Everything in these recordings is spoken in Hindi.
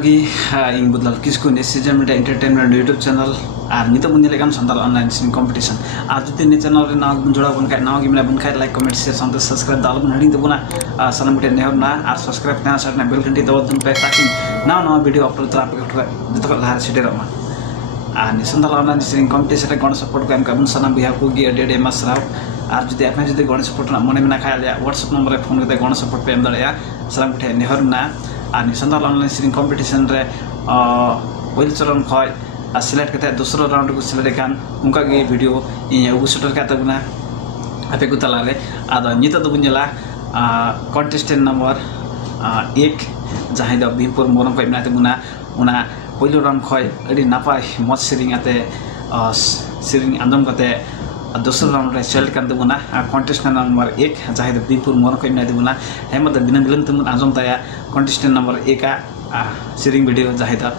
जोहागी इन बुदलाल किसको ने season Media Entertainment YouTube channel और नित बुन लेकान संताल ऑनलाइन सिंगिंग कंपटीशन और जुते ने चैनल रे नाव बुन जोड़ा बुन खाय नाव गिमना बुन खाय लाइक कमेंट शेयर संत सब्सक्राइब दाल बुन हडिंग तबुना सनम गुटे नेहर ना और सब्सक्राइब तना सारना बेल घंटी दबाव दुन पे ताकि नाव नाव वीडियो अपलोड ता पे जतो लार सेटे रमा आ नि संताल ऑनलाइन सिंगिंग कंपटीशन रे गण सपोर्ट को एम सनम बिहा को गी एडे मसराव और जुदी आपने जुदी गण सपोर्ट ना मने में खाय लिया व्हाट्सएप नंबर रे फोन करते गण सपोर्ट पे एम दड़या सनम गुटे नेहर ना और संताल ऑनलाइन सिंगिंग कंपटीशन रे पहिल चरण खय सिलेक्ट करते दूसरा राउंड को सिलेक्ट कान उनका के वीडियो इन उगु शूटर का तबना आपे को तला रे आदा नित तो बुनला कंटेस्टेंट नंबर 1 जहां द भीमपुर मोरम को इमनाते बुना उना पहिलो राउंड खय अडी नापाय मत सिरिंग आते सिरिंग आंदम करते दूसरा राउंड रे सेलेक्ट करते बुना कंटेस्टेंट नंबर 1 जहां द भीमपुर मोरम को इमनाते बुना हेमत बिना बिलन तुम आजम ताया कंटेस्टेंट नंबर 1 का सिरिंग वीडियो जहां द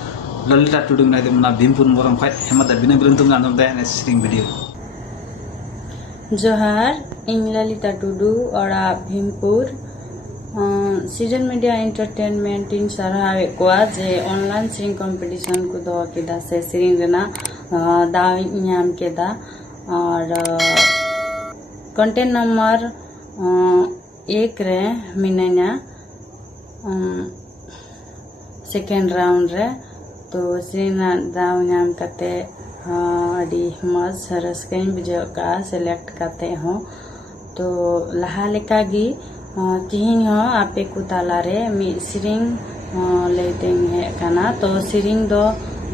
ललिता टुडू नाइदे मुना भीमपुर मोरम खाय हेमत बिना बिलन तुम आजम ताया सिरिंग वीडियो जोहार इन ललिता टुडू और भीमपुर सीजन मीडिया एंटरटेनमेंट इन सरावे को जे ऑनलाइन सिंगिंग कंपटीशन को दो के दा से सिरिंग रेना दाव इनाम के दा और कंटेंट नंबर 1 रे मिनेना सेकेंड राउंड रे तो सिरिंग दाव इनाम करते अड़ी मज रस्कई बुझे का सेलेक्ट करते हो तो लहा लेका गी तिहिन हो आपे कुताला रे मी सिरिंग लेते है काना तो सिरिंग दो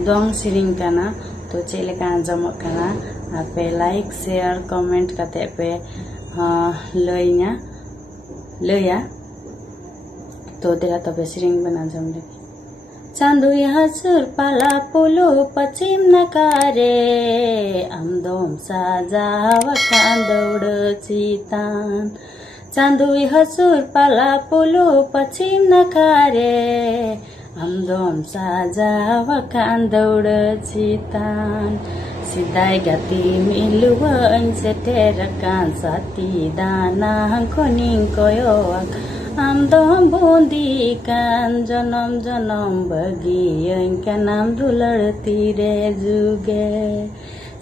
दोंग सिरिंग काना तो चेलेका जम काना आपे लाइक शेयर कमेंट करते पे लया तो तेरा तो पे सिरिंग बना जम ले चांदू हसुर पाला पुलु पश्चिम नकारे आमदोम साजाव कांदौड़ चितान चांदू हसुर पाला पुलु पश्चिम नकारे आमदोम साजाव कांदौड़ चितान सिदाय गति मिलुवन से तेरकान साथी दाना खोनिंग कोयो आमदोम बूंदी कान जनम जनम बगी का नाम दुलड़ती रे जुगे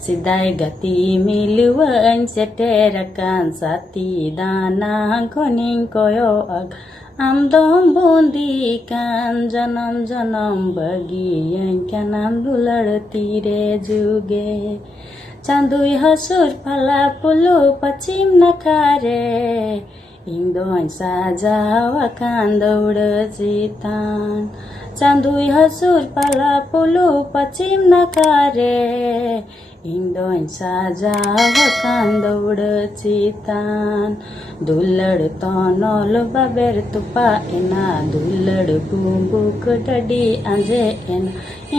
सिदाय गति मिलुवन से तेरकान साथी दाना खोनिंग कोयो आमदोम बूंदी कान जनम जनम बगी का नाम दुलड़ती रे जुगे चांदू हसुर फला पुलु पश्चिम नकारे इंदोन साजाव कांदौड़ चितान चांदू हसुर पाला पुलु पश्चिम नकारे इंदोन साजाव कांदौड़ चितान दुलड़ तनल बाबेर तुपा एना दुलड़ बुम्बुक डडी आजे एना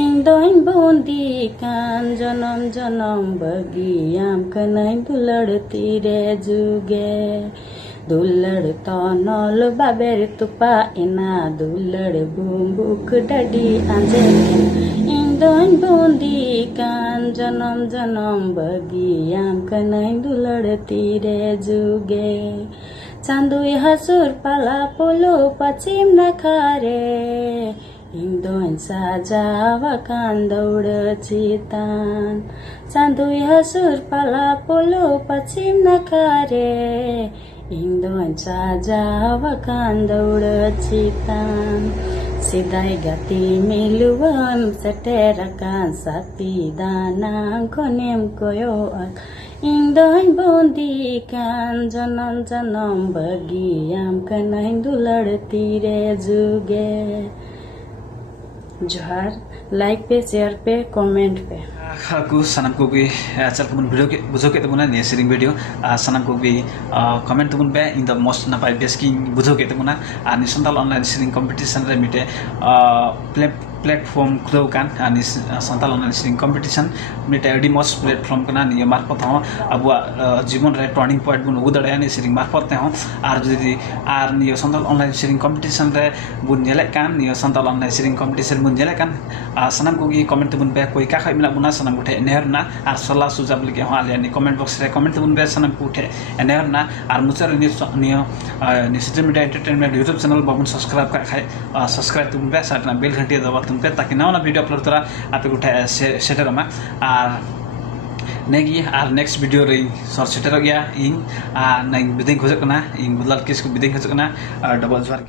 इंदोन बूंदी कान जनम जनम बगियाम कनै दुलड़ तीरे जुगे दुलड़ तनल बाबेर तुपा एना दुलड़ बुम्बुक डडी आजे इंदोन बूंदी कान जनम जनम बगियाम कनै दुलड़ तीरे जुगे चांदू हसुर पाला पुलु पश्चिम नकारे इंदोन साजाव कांदौड़ चितान चांदू हसुर पाला पुलु पश्चिम नकारे इंदोन साजाव कांदौड़ चितान सिदाय गति मिलुवन सटेरकान साथी दाना खोनेम कोयो इंदोन बूंदी कान जनम जनम बगियाम कनै दुलड़ती रे जुगे जोहार लाइक पे शेयर पे कमेंट पे को सनम को भी चल को वीडियो के बुझो के तमुना ने सिरिंग वीडियो सनम को भी कमेंट तुम पे इन द मोस्ट ना पाइ बेस्किंग बुझो के तमुना आ संताल ऑनलाइन सिरिंग कंपटीशन रे मिटे प्लेटफॉर्म खुलो कान अनि संताल ऑनलाइन सिरिंग कंपटीशन मिटे एडी मोस्ट प्लेटफॉर्म कना नि मार्फत हो अब जीवन रे टर्निंग पॉइंट बुन उदड़या नि सिरिंग मार्फत हो आर जदि आर नि संताल ऑनलाइन सिरिंग कंपटीशन रे बुन नेले कान नि संताल ऑनलाइन सिरिंग कंपटीशन बुन नेले कान सनम को की कमेंट तुम पे कोई का खैमिला बुना सनम उठे नेहर ना आर सल्ला सुझाव लेके हो आले नि कमेंट बॉक्स रे कमेंट तुम पे सनम को उठे नेहर ना आर मुचर नि Season Media Entertainment YouTube channel बाबुन सब्सक्राइब का खाय सब्सक्राइब तुम पे साटना बेल घंटी दबा तुम पे ताकि नवा वीडियो अपलोड तोरा आपे उठा सेटर मा और नेगी और नेक्स्ट वीडियो रे सर सेटर गया इन नई बिदिंग खोज करना इन बुदलाल किसको बिदिंग खोज करना डबल ज्वार